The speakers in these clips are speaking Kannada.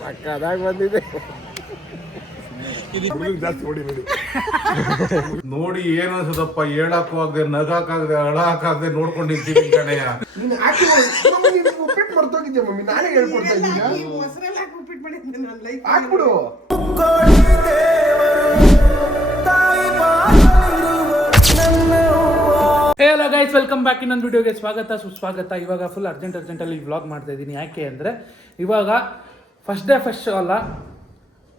ಸಕ್ಕದಾಗಿ ಬಂದಿದೆ. ಜಾಸ್ತಿ ನೋಡಿ ನೋಡಿ ಏನು ಅನ್ಸದಪ್ಪ, ಹೇಳಕ್ಕೂ ಆಗದೆ ನಗಾಕಾಗದೆ ಅಳಕಾಗದೆ ನೋಡ್ಕೊಂಡಿರ್ತೀವಿ ಕಣೆಯ. ಉಪ್ಪಿಟ್ಟು ಮರ್ತೋಗಿದ್ದೆ ಮಮ್ಮಿ, ನಾನೇ ಹೇಳ್ಕೊಡ್ತಾ ಇದ್ದೀನಿ. ಹಾಕ್ಬಿಡು. Hello guys, welcome back. ಇನ್ನೊಂದು ವಿಡಿಯೋಗೆ ಸ್ವಾಗತ ಸುಸ್ವಾಗತ. ಇವಾಗ ಫುಲ್ ಅರ್ಜೆಂಟಲ್ಲಿ ವ್ಲಾಗ್ ಮಾಡ್ತಾ ಇದ್ದೀನಿ. ಯಾಕೆ ಅಂದರೆ ಇವಾಗ ಫಸ್ಟ್ ಡೇ ಫಸ್ಟ್ ಶೋ ಅಲ್ಲ,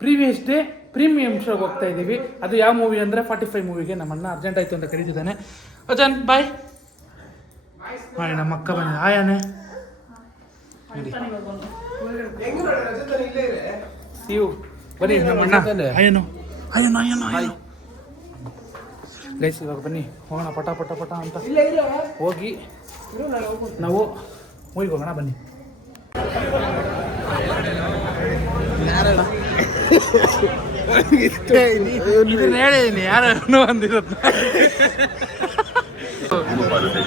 ಪ್ರೀವಿಯಸ್ ಡೇ ಪ್ರೀಮಿಯಂ ಶೋಗೆ ಹೋಗ್ತಾ ಇದ್ದೀವಿ. ಅದು ಯಾವ ಮೂವಿ ಅಂದರೆ 45 ಮೂವಿಗೆ. ನಮ್ಮ ಅಣ್ಣ ಅರ್ಜೆಂಟ್ ಆಯಿತು ಅಂತ ಕರೀತಿದ್ದಾನೆ. ಅಜನ್ ಬಾಯ್ ಬಾಯ್. ನಮ್ಮ ಅಕ್ಕ ಬಂದಿದೆ. ಆಯಾನೆ ಇವು ಬನ್ನಿ. ನಮ್ಮ ಅಣ್ಣ ಆಯನು ಆಯನು ಆಯನು ಆಯನು ಗೈಸ್, ಇವಾಗ ಬನ್ನಿ ಹೋಗೋಣ ಪಟ ಪಟ ಪಟ ಅಂತ ಹೋಗಿ ನಾವು ಮೂವಿಗೆ ಹೋಗೋಣ. ಬನ್ನಿ. ಇದನ್ನ ಹೇಳಿದೀನಿ, ಯಾರು ಅಂದಿರತ್ತ.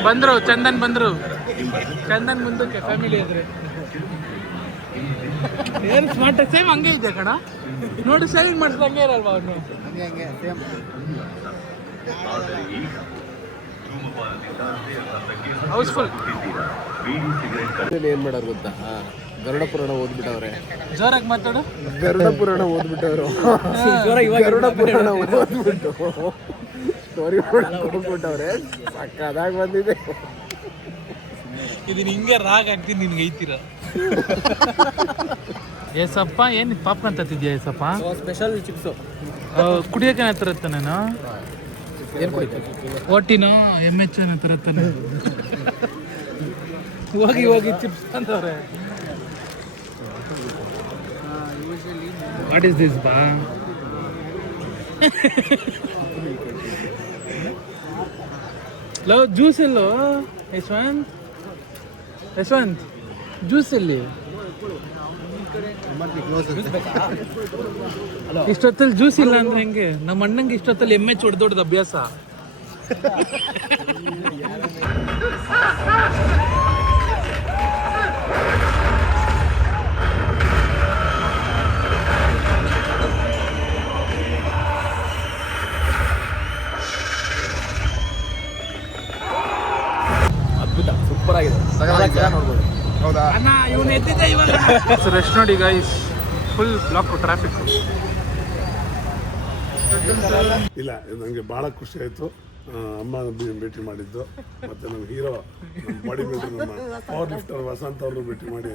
ಬಂದ್ರು ಚಂದನ್, ಬಂದ್ರು ಚಂದನ್ ಮುಂದಕ್ಕೆ ಫ್ಯಾಮಿಲಿ ಇದ್ರೆ ಏನು ಸ್ಮಾರ್ಟ್ ಸೇಮ್ ಹಂಗೆ ಇದೆ ಕಣ. ನೋಡಿ ಸೇವಿಂಗ್ ಮಾಡಿದ್ರೆ ಹಂಗೆ ಇರಲ್ವಾ ಅವನು. ಹೌಸ್ಫುಲ್. ಏನ್ ಮಾಡೋರು ಗೊತ್ತಾ, ಗರುಡ ಪುರಾಣ ಓದ್ಬಿಟ್ಟವ್ರೆ. ಜೋರಾಗಿ ಮಾತಾಡು. ಗರುಡ ಪುರಾಣ ಓದ್ಬಿಟ್ಟವ್ರು. ಗರುಡ ಪುರಾಣ ಓದ್ಬಿಟ್ಟು ಸ್ಟೋರಿ ಹೋಗ್ಬಿಟ್ಟವ್ರೆ. ಸಕ್ಕದಾಗಿ ಬಂದಿದೆ. ಇದನ್ನ ಹಿಂಗೆ ರಾಗ್ ಹಾಕ್ತೀನಿ ನಿನ್ಗೆ ಐತೀರ. ಏಸಪ್ಪ ಏನು ಪಾಪ್ಕಾರ್ನ್ ತತ್ತಿದ್ಯಾ? ಏಸಪ್ಪ ಸ್ಪೆಷಲ್ ಚಿಪ್ಸು ಕುಡಿಯೋಕೆ ತರುತ್ತೆ. ನಾನು ಏನು ಕುಡಿತ ಓಟಿನೋ MH ತರುತ್ತಾನೆ. ಹೋಗಿ ಹೋಗಿ ಚಿಪ್ಸ್ ಅಂತವ್ರೆ. ವಾಟ್ ಇಸ್ ದಿಸ್ ಬಾ? ಲೋ ಜ್ಯೂಸ್ ಎಲ್ಲೋ ಯಶವಂತ್? ಯಶವಂತ್ ಜ್ಯೂಸ್ ಎಲ್ಲಿ? ಇಷ್ಟೊತ್ತಲ್ಲಿ ಜ್ಯೂಸ್ ಇಲ್ಲ ಅಂದ್ರೆ ಹೆಂಗೆ? ನಮ್ಮ ಅಣ್ಣಂಗೆ ಇಷ್ಟೊತ್ತಲ್ಲಿ MH ಹೊಡೆದೊಡ್ದು ಅಭ್ಯಾಸ. ಅದ್ಭುತ, ಸೂಪರ್ ಆಗಿದೆ. ನೋಡ್ಬೋದು. ಹೌದಾ ಅಣ್ಣ, ಇವನು ಎದ್ದಿದ್ದೆ ಇವಾಗ. ರಶ್ ನೋಡಿ ಗೈಸ್, ಫುಲ್ ಬ್ಲಾಕ್ ಟ್ರಾಫಿಕ್. ಇಲ್ಲ, ನನಗೆ ಭಾಳ ಖುಷಿ ಆಯಿತು. ಅಮ್ಮ ಭೇಟಿ ಮಾಡಿದ್ದು, ಮತ್ತು ನಮ್ಮ ಹೀರೋ, ನಮ್ಮ ಬಾಡಿ ಬಿಲ್ಡರ್, ನಮ್ಮ ಪವರ್ ಲಿಫ್ಟರ್ ವಸಂತ್ ಅವ್ರನ್ನ ಭೇಟಿ ಮಾಡಿ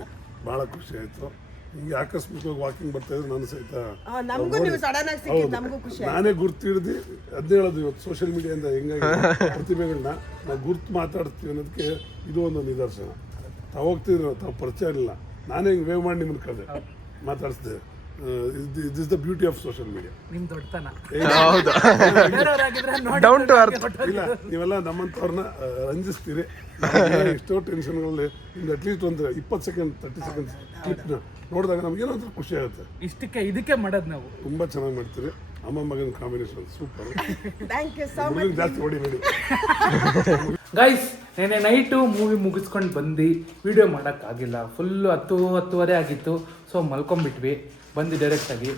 ಭಾಳ ಖುಷಿ ಆಯಿತು. ಹಿಂಗೆ ಆಕಸ್ಮಿಕವಾಗಿ ವಾಕಿಂಗ್ ಬರ್ತಾಯಿದ್ರು ನಾನು ಸಹಿತ ನಾನೇ ಗುರ್ತು ಹಿಡ್ದು ಅದನ್ನೇ ಹೇಳೋದು. ಇವತ್ತು ಸೋಷಿಯಲ್ ಮೀಡಿಯಾದಿಂದ ಹೆಂಗಾಗಿ ಪ್ರತಿಭೆಗಳನ್ನ ನಾವು ಗುರ್ತು ಮಾತಾಡ್ತೀವಿ ಅನ್ನೋದಕ್ಕೆ ಇದು ಒಂದು ನಿದರ್ಶನ. ತಾವು ಹೋಗ್ತಿದ್ರು, ತಾವು ಪರಿಚಯ ಇರಲಿಲ್ಲ, ನಾನೇ ಹಿಂಗೆ ವೇವ್ ಮಾಡಿ ನಿಮ್ಮನ್ನು ಕರೆದೆ ಮಾತಾಡಿಸ್ದೆ. This the beauty of social media. ನಿಮ್ ದೊಡ್ಡತನ. Down to earth. ಇಲ್ಲ, ನೀವೆಲ್ಲ ನಮ್ಮಂಥವ್ರನ್ನ ರಂಜಿಸ್ತೀರಿ. ಎಷ್ಟೋ ಟೆನ್ಷನ್ಗಳಲ್ಲಿ ಇಂದ ಅಟ್ಲೀಸ್ಟ್ ಒಂದು 20 ಸೆಕೆಂಡ್ 30 ಸೆಕೆಂಡ್ಸ್ ಕ್ಲಿಪ್ನ ನೋಡಿದಾಗ ನಮ್ಗೇನೋ ಒಂಥರ ಖುಷಿ ಆಗುತ್ತೆ. ಇದಕ್ಕೆ ಮಾಡೋದು ನಾವು. ತುಂಬ ಚೆನ್ನಾಗಿ ಮಾಡ್ತೀರಿ. ಅಮ್ಮ ಮಗನ ಕಾಂಬಿನೇಷನ್ ಸೂಪರ್. ಜಾಸ್ತಿ ಹೊಡಿ ನೋಡಿ ಗೈಸ್. ನೆನ್ನೆ ನೈಟು ಮೂವಿ ಮುಗಿಸ್ಕೊಂಡು ಬಂದು ವಿಡಿಯೋ ಮಾಡೋಕ್ಕಾಗಿಲ್ಲ. ಫುಲ್ಲು 10-10:30 ಆಗಿತ್ತು. ಸೊ ಮಲ್ಕೊಂಡ್ಬಿಟ್ವಿ ಬಂದು ಡೈರೆಕ್ಟಾಗಿ.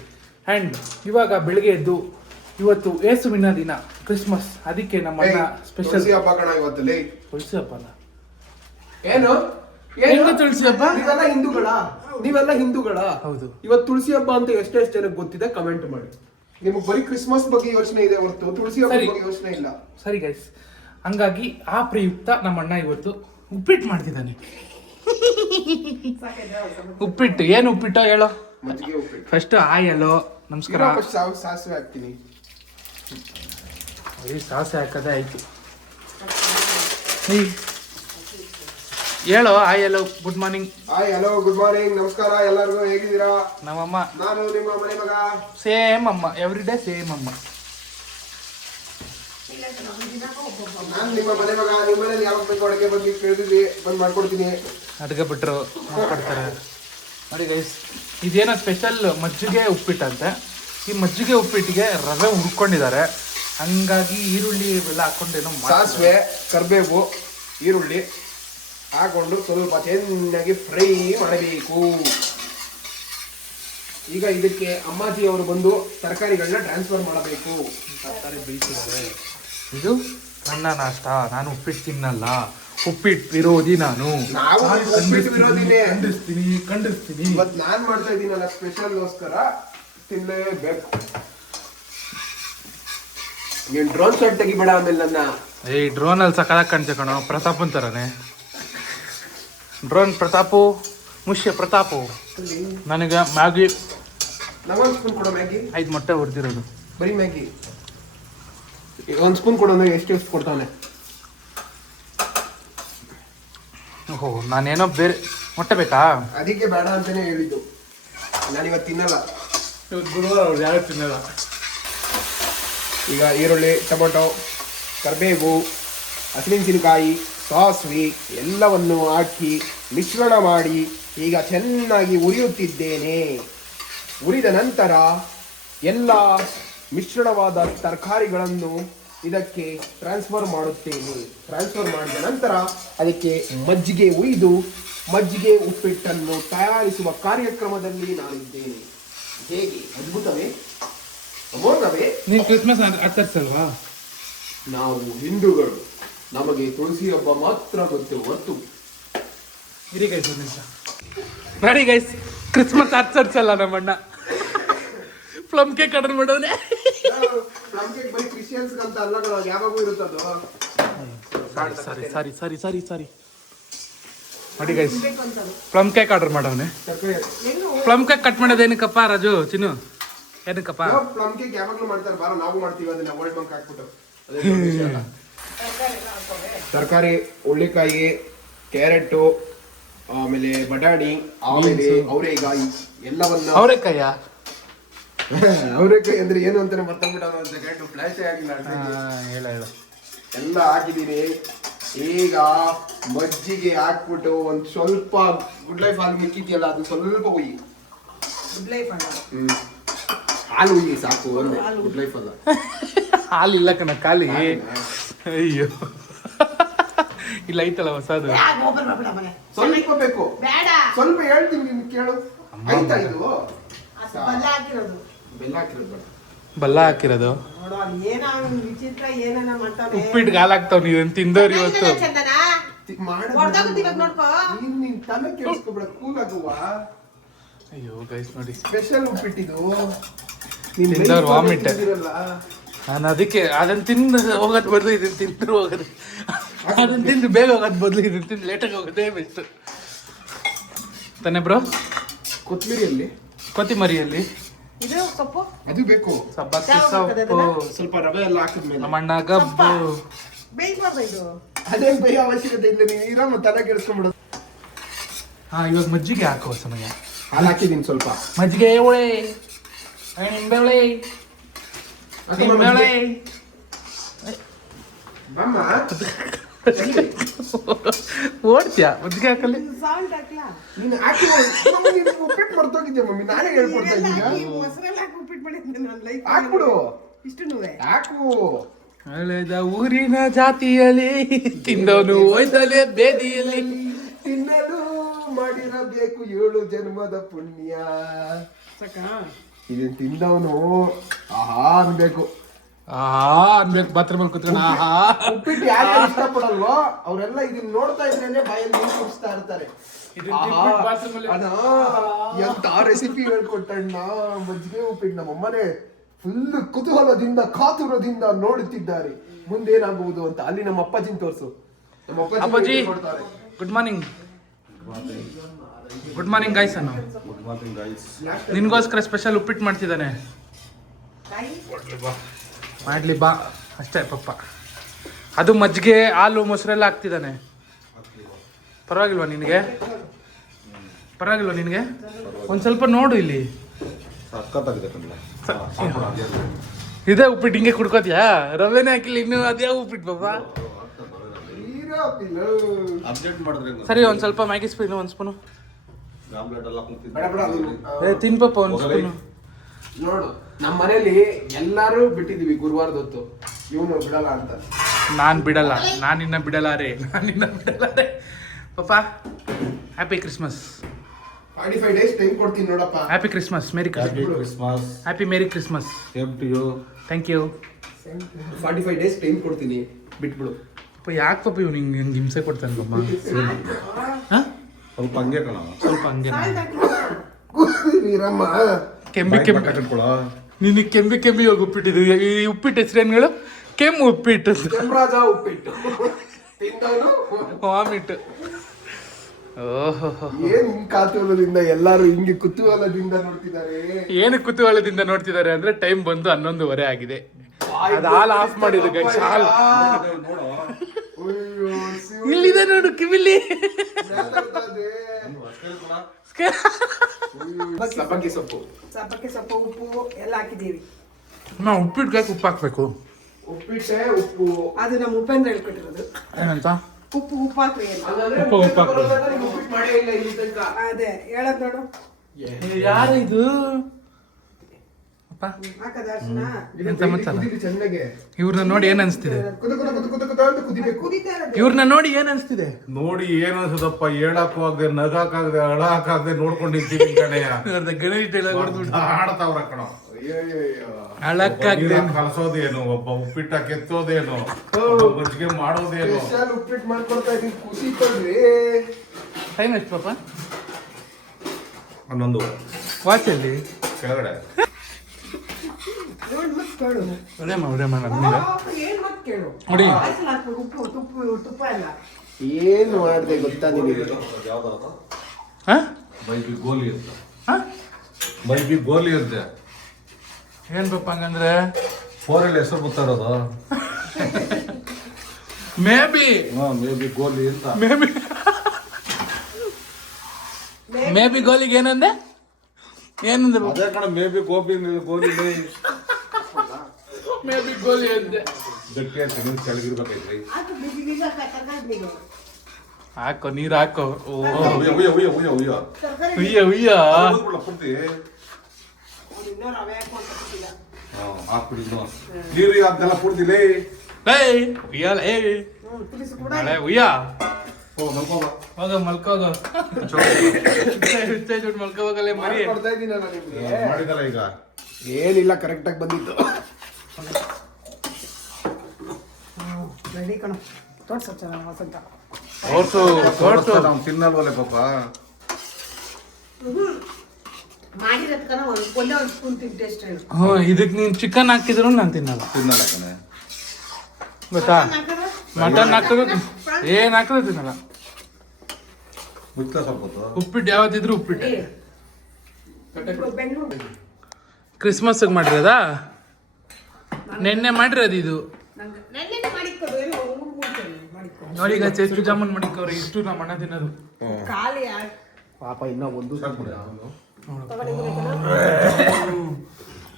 ಆ್ಯಂಡ್ ಇವಾಗ ಬೆಳಿಗ್ಗೆ ಎದ್ದು ಇವತ್ತು ಏಸುವಿನ ದಿನ, ಕ್ರಿಸ್ಮಸ್. ಅದಕ್ಕೆ ನಮ್ಮ ಅಣ್ಣ ಸ್ಪೆಷಲ್ ಹಬ್ಬ ಕಣ ಇವತ್ತು. ತುಳಸಿ ಹಬ್ಬ ಅಲ್ಲ ಏನು ಹೆಂಗೆ ತುಳಸಿ ಹಬ್ಬ? ನೀವೆಲ್ಲ ಹಿಂದೂಗಳ? ಹೌದು. ಇವತ್ತು ತುಳಸಿ ಹಬ್ಬ ಅಂತ ಎಷ್ಟೆಷ್ಟು ಜನಕ್ಕೆ ಗೊತ್ತಿದೆ ಕಮೆಂಟ್ ಮಾಡಿ. ನಿಮಗೆ ಬರೀ ಕ್ರಿಸ್ಮಸ್ ಬಗ್ಗೆ ಯೋಚನೆ ಇದೆ ಹೊರತು ತುಳಸಿ ಹಬ್ಬ ಬಗ್ಗೆ ಯೋಚನೆ ಇಲ್ಲ. ಸರಿ ಗೈಸ್, ಹಂಗಾಗಿ ಆ ಪ್ರಯುಕ್ತ ನಮ್ಮ ಅಣ್ಣ ಇವತ್ತು ಉಪ್ಪಿಟ್ಟು ಮಾಡ್ತಿದ್ದಾನೆ. ಉಪ್ಪಿಟ್ಟು ಏನು ಉಪ್ಪಿಟ್ಟು ಹೇಳೋ? ಮಜ್ಜಿಗೆ ಉಪ್ಪಿಟ್ಟು. ಫಸ್ಟ್ ಆಯಲು ನಮಸ್ಕಾರ. ಸಾಸಿವೆ ಹಾಕ್ತೀನಿ. ಸಾಸಿವೆ ಹಾಕದೆ ಆಯ್ತು. ಹೇಳೋ ಆಯಲು. Good morning. Hello, good morning, ನಮಸ್ಕಾರ ಎಲ್ಲರಿಗೂ. ಹೇಗಿದ್ದೀರಾ? ನಮ್ಮಮ್ಮ. ನಾನು ನಿಮ್ಮ ಮನೆ ಮಗ. ಸೇಮ್ ಅಮ್ಮ, ಎವ್ರಿ ಡೇ ಸೇಮ್ ಅಮ್ಮ. ನಾನು ನಿಮ್ಮ ಮನೆ ಮಗ. ನಿಮ್ಮ ಮನೇಲಿ ಯಾವಾಗ ಬೇಕು ಅಡುಗೆ ಬಗ್ಗೆ ಕೇಳಿದ್ವಿ, ಬಂದು ಮಾಡ್ಕೊಡ್ತೀನಿ. ಅಡುಗೆ ಬಿಟ್ಟರು ಮಾಡ್ಕೊಡ್ತಾರೆ. ನೋಡಿ ಗೈಸ್, ಇದೇನೋ ಸ್ಪೆಷಲ್ ಮಜ್ಜಿಗೆ ಉಪ್ಪಿಟ್ಟಂತೆ. ಈ ಮಜ್ಜಿಗೆ ಉಪ್ಪಿಟ್ಟಿಗೆ ರವೆ ಹುರ್ಕೊಂಡಿದ್ದಾರೆ. ಹಂಗಾಗಿ ಈರುಳ್ಳಿ ಇವೆಲ್ಲ ಹಾಕೊಂಡೇನೋ ಸಾಸಿವೆ, ಕರಿಬೇವು, ಈರುಳ್ಳಿ ಹಾಕೊಂಡು ಸ್ವಲ್ಪ ಚೆನ್ನಾಗಿ ಫ್ರೈ ಮಾಡಬೇಕು. ಈಗ ಇದಕ್ಕೆ ಅಮ್ಮಾಜಿ ಅವರು ಬಂದು ತರಕಾರಿಗಳನ್ನ ಟ್ರಾನ್ಸ್ಫರ್ ಮಾಡಬೇಕು. ತರಕಾರಿ ಬೇಯಿಸಿದ್ದಾರೆ. ಇದು ನನ್ನ ನಾಷ್ಟ. ನಾನು ಉಪ್ಪಿಟ್ಟು ತಿನ್ನಲ್ಲ, ಉಪ್ಪಿಟ್ಟು ವಿರೋಧಿ ನಾನು. ನಾವು ಉಪ್ಪಿಟ್ಟು ವಿರೋಧಿನೇ. ಖಂಡಿಸ್ತೀನಿ. ಇವತ್ತು ನಾನ್ ಮಾಡ್ತಾ ಇದ್ದೀನಲ್ಲ ಸ್ಪೆಷಲ್ಗೋಸ್ಕರ ತಿನ್ನಲೇಬೇಕು. ನೀನ್ ಡ್ರೋನ್ ಶಾಟ್ ತೆಗಿಬೇಡ ಆಮೇಲೆ ನನ್ನ. ಏಯ್ ಡ್ರೋನಲ್ಲಿ ಸಕಾಲ ಕಾಣ್ತೆ ಕಣೋ, ಪ್ರತಾಪನ್ ಥರನೇ. ಡ್ರೋನ್ ಪ್ರತಾಪು, ಮುಷ್ಯ ಪ್ರತಾಪು. ನನಗೆ ಮ್ಯಾಗಿ ನಗೊಂದು ಸ್ಪೂನ್ ಕೊಡೋ. ಮ್ಯಾಗಿ 5 ಮೊಟ್ಟೆ ಹೊಡೆದಿರೋದು. ಬರೀ ಮ್ಯಾಗಿ ಒಂದು ಸ್ಪೂನ್ ಕೊಡೋಣ. ಎಷ್ಟು ಕೊಡ್ತಾನೆ? ಓಹೋ, ನಾನೇನೋ ಬೇರೆ ಮೊಟ್ಟೆ ಬೇಕಾ? ಅದಕ್ಕೆ ಬೇಡ ಅಂತಾನೆ ಹೇಳಿದ್ದು. ನಾನಿವತ್ತು ತಿನ್ನಲ್ಲ. ಗುರುವಾರ ಯಾರು ತಿನ್ನಲ್ಲ. ಈಗ ಈರುಳ್ಳಿ, ಟೊಮೊಟೊ, ಕರಿಬೇವು, ಹಸಿಮೆಣಸಿನಕಾಯಿ, ಸಾಸಿವೆ ಎಲ್ಲವನ್ನು ಹಾಕಿ ಮಿಶ್ರಣ ಮಾಡಿ ಈಗ ಚೆನ್ನಾಗಿ ಉರಿಯುತ್ತಿದ್ದೇನೆ. ಉರಿದ ನಂತರ ಎಲ್ಲ ಮಿಶ್ರಣವಾದ ತರಕಾರಿಗಳನ್ನು ಇದಕ್ಕೆ ಟ್ರಾನ್ಸ್ಫರ್ ಮಾಡುತ್ತೇನೆ. ಟ್ರಾನ್ಸ್ಫರ್ ಮಾಡಿದ ನಂತರ ಅದಕ್ಕೆ ಮಜ್ಜಿಗೆ ಉಯ್ದು ಮಜ್ಜಿಗೆ ಉಪ್ಪಿಟ್ಟನ್ನು ತಯಾರಿಸುವ ಕಾರ್ಯಕ್ರಮದಲ್ಲಿ ನಾನಿದ್ದೇನೆ. ಹೇಗೆ? ಅದ್ಭುತವೇ? ಅಮೋಘವೇ? ನೀನು ಕ್ರಿಸ್ಮಸ್ ಆಚರಿಸಲ್ವಾ? ನಾವು ಹಿಂದೂಗಳು, ನಮಗೆ ತುಳಸಿ ಹಬ್ಬ ಮಾತ್ರ ಗೊತ್ತು ಹೊತ್ತು. ಇರಿ ಗೈಸ್ ಒಂದು ನಿಮಿಷ ನೋಡಿ ಗೈಸ್, ಕ್ರಿಸ್ಮಸ್ ಆಚರಿಸಲ್ಲ ನಮ್ಮಣ್ಣ. ಪ್ಲಮ್ ಕೇಕ್ ಆರ್ಡರ್ ಮಾಡೋನೆ. ಪ್ಲಮ್ ಕೇಕ್ ಬರೀ ಕ್ರಿಶ್ಚಿಯನ್ಸ್ ಅಂತ ಅಲ್ಲ, ಯಾವಾಗೂ ಇರುತ್ತದು. ಸಾರಿ ನೋಡಿ ಗೈಸ್, ಪ್ಲಮ್ ಕೇಕ್ ಆರ್ಡರ್ ಮಾಡವನೆ. ಪ್ಲಮ್ ಕೇಕ್ ಕಟ್ ಮಾಡೋದೇನಕ್ಕಪ್ಪ ರಾಜು, ಚಿನ್ನು ಏನಕ್ಕಪ್ಪ? ಪ್ಲಮ್ ಕೇಕ್ ಯಾವಾಗ್ಲೂ ಮಾಡ್ತಾರೆ, ಬಾರ ನಾವು ಮಾಡ್ತೀವಿ ಅದನ್ನ ವರ್ಲ್ಡ್ ಬಂಕ್ ಹಾಕ್ಬಿಟ್ಟು. ತರಕಾರಿ, ಹುಳ್ಳಿಕಾಯಿ, ಕ್ಯಾರೆಟ್, ಆಮೇಲೆ ಬಟಾಣಿ, ಆಮೇಲೆ ಅವರೆಕಾಯಿ ಎಲ್ಲವನ್ನ. ಅವರೆಕಾಯ? ಅವರೆಕಾಯಿ ಅಂದ್ರೆ ಏನು ಅಂತಾನೆ ಮರ್ತೋಗ್ಬಿಟ್ಟ. ಸೆಕೆಂಡ್ ಫ್ಲಾಶ್ ಆಗಿಲ್ಲ. ಹೇಳ ಎಲ್ಲ ಹಾಕಿದೀನಿ. ಈಗ ಮಜ್ಜಿಗೆ ಹಾಕ್ಬಿಟ್ಟು ಒಂದ್ ಸ್ವಲ್ಪ ಗುಡ್ ಲೈಫ್ ಹಾಲು ಮಿಕ್ಕಿದೆಯಲ್ಲ ಅದು ಸ್ವಲ್ಪ ಹುಯ್ಯಿ. ಹಾಲು ಹುಯ್ಯಿ ಸಾಕು. ಗುಡ್ ಲೈಫ್ ಅಲ್ಲ, ಹಾಲು ಇಲ್ಲ ಕಣ, ಖಾಲಿ. ಅಯ್ಯೋ ಇಲ್ಲ ಐತಲ್ಲ ಹೊಸದು. ಸ್ವಲ್ಪ ಬೇಕು, ಸ್ವಲ್ಪ ಹೇಳ್ತೀನಿ ನಿನ್ ಕೇಳು. ಆಯ್ತಾ? ಇದು ಬೆಲ್ಲ ಹಾಕಿರೋದು. ಬೆಲ್ಲ ಹಾಕಿರೋದು ಉಪ್ಪಿಟ್ಟು ಹಾಲಾಗ್ತಾವ್. ನೀನ್ ತಿಂದವ್ರು ಇವತ್ತು. ನೀನ್ ತಲೆ ಕೇಳಿಸ್ಕೊಬೇಡ, ಕೂಲ್ ಆಗುವ. ಅಯ್ಯೋ ಗೈಸ್ ನೋಡಿ, ಸ್ಪೆಷಲ್ ಉಪ್ಪಿಟ್ಟಿದು. ತಿಂದವ್ರು ವಾಮಿಟ್. ನಾನು ಅದಕ್ಕೆ ಅದನ್ನ ತಿಂದು ಹೋಗೋದ್ ಬದಲು ಇದನ್ನ ತಿಂದ್ರು ಹೋಗೋದು. ಅದನ್ನ ತಿಂದು ಬೇಗ ಹೋಗೋದ್ ಬದಲು ಇದನ್ನ ತಿಂದು ಲೇಟಾಗಿ ಹೋಗೋದೇ ಬೆಸ್ಟ್ ತಾನೆ ಬ್ರೋ? ಕೊತ್ತಂಬರಿಯಲ್ಲಿ, ಕೊತ್ತಿಮರಿಯಲ್ಲಿ ಅದು ಬೇಕು. ಸಬ್ಬಕ್ಕಿ ಸೊಪ್ಪು, ಸ್ವಲ್ಪ ರವೆ ಎಲ್ಲ ಹಾಕಿದ್ಮೇಲೆ ನಮ್ಮಣ್ಣ ಗಬ್ಬು. ಅದೇ ಬೇಯ ಅವಶ್ಯಕತೆ ಇಲ್ಲ. ನೀವು ಇರಮ್ಮ ತಲೆ ಕೆಡಿಸ್ಕೊಂಡ್ಬಿಡೋದು. ಹಾ, ಇವಾಗ ಮಜ್ಜಿಗೆ ಹಾಕುವ ಸಮಯ. ಹಾಲು ಹಾಕಿದ್ದೀನಿ ಸ್ವಲ್ಪ. ಮಜ್ಜಿಗೆ ಹುಳಿ, ನಿಂಬೆಳೆ, ನಿಂಬೆಳೆ. ಬಮ್ಮ ಓಡ್ತೀಯ ಮಜ್ಜಿಗೆ ಹಾಕಲ್ಲಿ? ನೀನು ಹಾಕಿ ಉಪ್ಪಿಟ್ಟು ಮರ್ತೋಗಿದ್ದೆ ಮಮ್ಮಿ. ನಾನೇ ಹೇಳ್ಕೊಡ್ತಾ ಇದ್ದೀಗ. ಹಾಕ್ಬಿಡು, ಹಾಕು. ಹಳೆದ ಊರಿನ ಜಾತಿಯಲ್ಲಿ ತಿಂದವನು ಒಯ್ದಲೆ ಬೇದಿಯಲ್ಲಿ. ತಿನ್ನಲು ಮಾಡಿರಬೇಕು 7 ಜನ್ಮದ ಪುಣ್ಯ. ಇದನ್ನ ತಿಂದವನು ಆಹಾ ಅನ್ಬೇಕು. ಅನ್ಬೇಕು ಬಾತ್ರೂಮಲ್ಲಿ ಕುತ್ಕೊಂಡು. ಆಹಾ, ಉಪ್ಪಿಟ್ಟು ಯಾರು ಇಷ್ಟಪಡಲ್ವೋ ಅವರೆಲ್ಲ ಇದನ್ನ ನೋಡ್ತಾ ಇದ್ರೇನೆ ಬಾಯಲ್ಲಿ ನೀರು ಕುಡಿಸ್ತಾ ಇರ್ತಾರೆ. ಎಂತ ರೆಸಿಪಿ ಹೇಳ್ಕೊಟ್ಟಣ್ಣ ಮಜ್ಜಿಗೆ ಉಪ್ಪಿಟ್ಟು. ನಮ್ಮಮ್ಮನೇ ಫುಲ್ ಕುತೂಹಲದಿಂದ ಕಾತುರದಿಂದ ನೋಡುತ್ತಿದ್ದಾರೆ ಮುಂದೇನಾಗುವುದು ಅಂತ. ಅಲ್ಲಿ ನಮ್ಮ ಅಪ್ಪಾಜಿನ ತೋರ್ಸು. ನಮ್ಮ ಅಪ್ಪಾಜಿ ಕೊಡ್ತಾರೆ. Good morning. Good morning guys ಅನ್ನು. ನಿನ್ಗೋಸ್ಕರ ಸ್ಪೆಷಲ್ ಉಪ್ಪಿಟ್ಟು ಮಾಡ್ತಿದ್ದಾನೆ. ಮಾಡ್ಲಿ ಬಾ ಅಷ್ಟೇ ಪಪ್ಪ. ಅದು ಮಜ್ಜಿಗೆ, ಹಾಲು, ಮೊಸರೆಲ್ಲ ಹಾಕ್ತಿದ್ದಾನೆ. ಪರವಾಗಿಲ್ವಾ ನಿನಗೆ? ಪರವಾಗಿಲ್ವಾ ನಿನಗೆ? ಒಂದು ಸ್ವಲ್ಪ ನೋಡು ಇಲ್ಲಿ. ಇದೇ ಉಪ್ಪಿಟ್ಟು ಹಿಂಗೆ ಕುಡ್ಕೋತಿಯಾ? ರವೆನೇ ಹಾಕಿಲ್ಲ ಇನ್ನು, ಅದೇ ಉಪ್ಪಿಟ್ಟು ಪಾಪ. ಸರಿ, ಒಂದು ಸ್ವಲ್ಪ ಮ್ಯಾಗಿ ಸ್ಪೂನು, ಒಂದು ಸ್ಪೂನು ತಿನ್ ಪಾಪ, ಒಂದು ಸ್ಪೂನು. ನೋಡು, ನಮ್ಮ ಮನೇಲಿ ಎಲ್ಲಾರು ಬಿಟ್ಟಿದೀವಿ ಗುರುವಾರದ ಹೊತ್ತು. ಇವನು ಬಿಡಲ್ಲ ಅಂತ. ನಾನು ಬಿಡಲ್ಲ, ನಾನಿನ್ನ ಬಿಡಲ್ಲ ರೇ, ನಾನಿನ್ನ ಬಿಡಲ್ಲ ರೇ. ಪಾಪ ಹ್ಯಾಪಿ ಕ್ರಿಸ್ಮಸ್. 45 ಡೇಸ್ ಟೈಮ್ ಕೊಡ್ತೀನಿ ನೋಡಪ್ಪ. Happy Christmas, merry happy Christmas, Christmas, happy merry Christmas. Same to you. Thank you. 45 days time ಕೊಡ್ತೀನಿ, ಬಿಟ್ಬಿಡು. ಯಾಕೆ ಪಾಪ ಇವ್ನು ಹಿಂಗೆ ಹಿಂಸೆ ಕೊಡ್ತಾನೆ ಬಮ್ಮ? ಹಾಂ, ಸ್ವಲ್ಪ ಹಂಗೆ ಕಣ, ಸ್ವಲ್ಪ ಹಂಗೆ ನೀರಮ್ಮ ಕೆಂಬಿ ಕೆಂಬಿ ಕಟ್ಕೊಳ. ನಿನಗೆ ಕೆಂಬಿ ಕೆಂಬಿ ಹೋಗಿ ಉಪ್ಪಿಟ್ಟಿದ್ದು. ಈ ಉಪ್ಪಿಟ್ಟು ಹೆಸರೇನುಗಳು? ಕೆಮ್ಮು ಉಪ್ಪಿಟ್ಟು, ಕೆಂಪರಾಜ ಉಪ್ಪಿಟ್ಟು ತಿಂದವನು ವಾಮಿಟ್. ಓಹೋ, ಏನ್ ಹಿಂಗ್ ಕಾತುರದಿಂದ ಎಲ್ಲಾರು ಹಿಂಗೆ ಕುತೂಹಲದಿಂದ ನೋಡ್ತಿದ್ದಾರೆ. ಏನು ಕುತೂಹಲದಿಂದ ನೋಡ್ತಿದ್ದಾರೆ ಅಂದ್ರೆ ಟೈಮ್ ಬಂದು 11:30 ಆಗಿದೆ. ಅದು ಹಾಲು ಆಫ್ ಮಾಡಿದ್ದು ಗೈಸ್. ಹಾಲು ನೋಡು, ಅಯ್ಯೋ, ಶಿವ. ಇಲ್ಲಿದೆ ನೋಡು ಕಿವಿಲಿ. ಮಾತಾಡ್ತದೆ. ಸಬ್ಬಕ್ಕಿ ಸೊಪ್ಪು, ಸಬ್ಬಕ್ಕಿ ಸೊಪ್ಪು, ಉಪ್ಪು ಎಲ್ಲ ಹಾಕಿದ್ದೀವಿ. ನಾವು ಉಪ್ಪಿಟ್ಟಿಗೆ ಉಪ್ಪು ಹಾಕ್ಬೇಕು. ಉಪ್ಪಿಟ್ಟೆ ಉಪ್ಪು. ಅದು ನಮ್ಮ ಉಪೇಂದ್ರ ಹೇಳ್ಕೊಟ್ಟಿರೋದು. ಏನಂತ? ಉಪ್ಪು ಹಾಕ್ರಿ ಅಂತ. ಅದಂದ್ರೆ ಉಪ್ಪು ಮುಂಚೆ ಹಾಕ್ಬೇಕು. ಬರೋದಾಗ ನೀನು ಉಪ್ಪಿಟ್ಟು ಮಾಡೇ ಇಲ್ಲ ಇಲ್ಲಿ ತನಕ. ಅದೇ ಹೇಳದ್ ನೋಡು. ಯಾರು ಇದು? ಅಪ್ಪ, ಹಾಕದ ಅರ್ಶಿನ ಎಂತ ಮಸಾಲ? ಕುದೀಲಿ ಚೆನ್ನಾಗೆ. ಇವ್ರನ್ನ ನೋಡಿ ಏನ್ ಅನ್ಸ್ತಿದೆ? ಕುದ ಕುದ ಕುದ ಕುದ ಕುದ ಅಂತ ಕುದಿಬೇಕು. ಕುದೀತಾ ಇರೋದು. ಇವ್ರನ್ನ ನೋಡಿ ಏನ್ ಅನ್ಸ್ತಿದೆ? ನೋಡಿ ಏನ್ ಅನ್ಸದಪ್ಪ, ಹೇಳಕ್ಕೂ ಆಗದೆ ನಗಾಕಾಗದೆ ಅಳಕಾಗದೆ ನೋಡ್ಕೊಂಡು ನಿಂತೀನಿ ಕಣಯ್ಯ. ಗಣೇಶ್ ಡೈಲಾಗ್ ಹೊಡೆದ್ಬಿಟ್ಟು ಆಡ್ತಾವ್ರ ಕಣ. ಅಯ್ಯಯ್ಯೋ. ಅಳಕ್ಕಾಗ್ದೆ ಕಲಸೋದೇನು, ಒಬ್ಬ ಉಪ್ಪಿಟ್ಟ ಕೆತ್ತೋದೇನು, ಒಬ್ಬ ಮಜ್ಜಿಗೆ ಮಾಡೋದೇನು. ಸ್ಪೆಷಲ್ ಉಪ್ಪಿಟ್ಟು ಮಾಡ್ಕೊಡ್ತಾ ಇದೀನಿ, ಖುಷಿ ಪಡ್ರಿ. ಟೈಮ್ ಎಷ್ಟು ಪಾಪ? 11 ವಾಚಲ್ಲಿ ಕೆಳಗಡೆ. ನೋಡ್ ಮತ್ ಕೇಳು. ಒಳ್ಳೆ ಏನ್ ಮತ್ ಕೇಳು. ನೋಡಿ. ಅರ್ಶಿನ ಹಾಕ್ಬೇಕು, ಉಪ್ಪು ತುಪ್ಪ ಎಲ್ಲ. ಏನ್ ಮಾಡ್ದೆ ಗೊತ್ತಾ ನಿನಗೆ? ಯಾವ್ದಾದ್ರು ಹಾ ಬೈಬಿ ಗೋಲಿ ಅಂತ, ಹಾ ಬೈಬಿ ಗೋಲಿ ಅಂತೆ. ಏನ್ ಪಾಪ ಹಂಗಂದ್ರೆ? 4 ಹೆಸರು ಗೊತ್ತಾರೋದು. ಮೇ ಬಿ ಮೇ ಬಿ ಗೋಲಿ ಅಂತ. ಮೇ ಬಿ ಗೋಲಿಗೆ ಏನಂದೆ? ಏನಂದೆ? ಅದೇ ಕಣ ಮೇ ಬಿ ಗೋಬಿ ಗೋಲಿ ಮೇ ಬಿ ಗೋಲಿ ಅಂದೆ. ಗಟ್ಟಿ ಅಂತ ನೀವು ಕೆಳಗಿರ್ಬೇಕೈತ್ರಿ. ಹಾಕು, ಬಿಸಿ ಬಿಸಿ ತರಕಾರಿ ನೀನು. ಹಾಕೋ, ನೀರ್ ಹಾಕೋ. ಓ ಉಯ್ಯ ಉಯ್ಯ ಉಯ್ಯ ಉಯ್ಯ ಉಯ್ಯ ತರಕಾರಿ ಉಯ್ಯ ಉಯ್ಯ. ಹೋಗ್ಬಿಡ್ಲ ಪೂರ್ತಿ. ಇನ್ನೂ ರವೆ ಹಾಕೊಂಡು ತಗೊಳ್ತಿಲ್ಲ. ಹಾಕ್ಬಿಡಿ ನೀರು ಅದನ್ನೆಲ್ಲ ಪೂರ್ತಿ ಲೇ. ಏಯ್ ಉಯ್ಯಲ್ಲ, ಏಯ್ ತಿಳಿಸಿ ಕೂಡ ನಾಳೆ ಉಯ್ಯ. ಮಲ್ಕೋಬ. ಹೋಗ ಮಲ್ಕೋಗ. ಮಲ್ಕೋವಾಗಲೇ ಮರಿ. ಮಾಡ್ಕೊಡ್ತಾ ಇದೀನಲ್ಲ ನಿಮ್ಗೆ. ಮಾಡಿದಲ್ಲ ಈಗ. ಏನಿಲ್ಲ, ಕರೆಕ್ಟ್ ಆಗಿ ಬಂದಿತ್ತು. ರೆಡಿ ಕಣ. ತೋರ್ಸು ಚೆನ್ನಾಗಿ ವಸಂತ. ತೋರ್ಸು. ನಾವು ತಿನ್ನಲ್ವಲ್ಲ ಪಾಪ. ಮಾಡಿರೋದ್ ಕಣ ಒಂದೇ ಒಂದು ಸ್ಪೂನ್ ತಿಂದು ಟೇಸ್ಟ್ ಹೇಳು. ಇದಕ್ ನೀನ್ ಚಿಕನ್ ಹಾಕಿದ್ರು ನಾನು ತಿನ್ನಲ್ಲ, ತಿನ್ನಲ್ಲ ಕಣೆ. ಗೊತ್ತಾ? ಹಾಕಿದ್ರೆ ಮಟನ್ ಹಾಕಿದ್ರು ಏನ್ ಹಾಕಿದ್ರು ತಿನ್ನಲ್ಲ. ಮುಚ್ಚ ಸ್ವಲ್ಪ ಹೊತ್ತು. ಉಪ್ಪಿಟ್ಟು ಯಾವತ್ತಿದ್ರು ಉಪ್ಪಿಟ್ಟು. ಬೆಂಗಳೂರು ಕ್ರಿಸ್ಮಸ್ಗೆ ಮಾಡಿರೋದಾ? ನೆನ್ನೆ ಮಾಡಿರೋದು ಇದು. ನಂಗೆ ನೆನ್ನೆ ಮಾಡಿಕೊಡು, ಏನೋ ಮಾಡಿಕೊಡು. ನೋಡಿ ಈಗ ಎಷ್ಟು ಜಾಮೂನ್ ಮಾಡಿಕವ್ರೆ, ಇಷ್ಟು ನಮ್ಮ ಅಣ್ಣ ತಿನ್ನೋದು. ಖಾಲಿ ಪಾಪ ಇನ್ನ ಒಂದು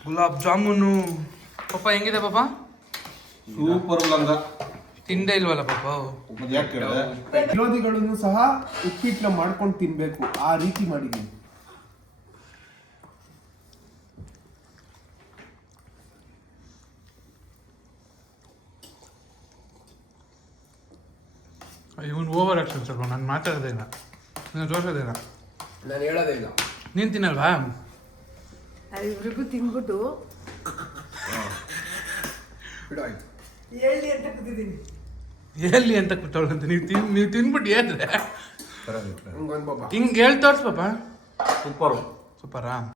ಗುಲಾಬ್ ಜಾಮೂನು. ಪಾಪ ಹೆಂಗಿದೆ ಪಾಪ? ಸೂಪರ್ ಲಂಗ. ತಿಂದೇ ಇಲ್ವಲ್ಲ ಪಾಪ? ಮತ್ತೆ ಯಾಕೆ ಕೇಳಿದೆ? ವಿರೋಧಿಗಳನ್ನು ಸಹ ಉಪ್ಪಿಟ್ಟನ್ನ ಮಾಡ್ಕೊಂಡು ತಿನ್ಬೇಕು, ಆ ರೀತಿ ಮಾಡಿದೀನಿ. ಇವನು ಓವರ್ ಆಕ್ಷನ್ ಸ್ವಲ್ಪ. ನಾನು ಮಾತಾಡೋದೇನ, ನಾನು ತೋರಿಸೋದೇನ. ನಾನು ಹೇಳೋದೇ ಇಲ್ಲ. ನೀನು ತಿನ್ನಲ್ವಾ? ಇವ್ರಿಗೂ ತಿನ್ಬಿಟ್ಟು ಬಿಡು ಆಯ್ತು. ಹೇಳಿ ಅಂತ ಕೂತಿದ್ದೀನಿ. ಎಲ್ಲಿ ಅಂತ ಕೂತವಳಂತ ನೀವು ತಿನ್ಬಿಟ್ಟು ಏದ್ರೆ ಹಂಗೊಂದು ಪಾಪ ಹಿಂಗೆ ಹೇಳ್ ತೋರ್ಸ್ ಪಾಪ. ಸೂಪರ್. ಸೂಪರಾ?